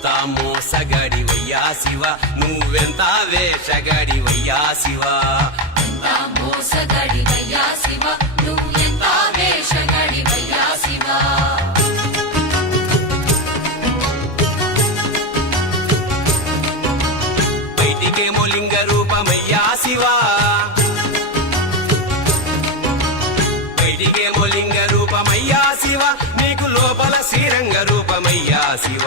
అంతా మోసగాడివయ్యా శివ నువ్వెంత వేషగాడివయ్యా శివ అంతా మోసగాడివయ్యా శివ నువ్వెంత వేషగాడివయ్యా శివ బయటికేమో లింగ రూపమయ్యా శివ బయటికేమో లింగ రూపమయ్యా శివ నీకు లోపల శ్రీరంగ రూపమయ్యా శివ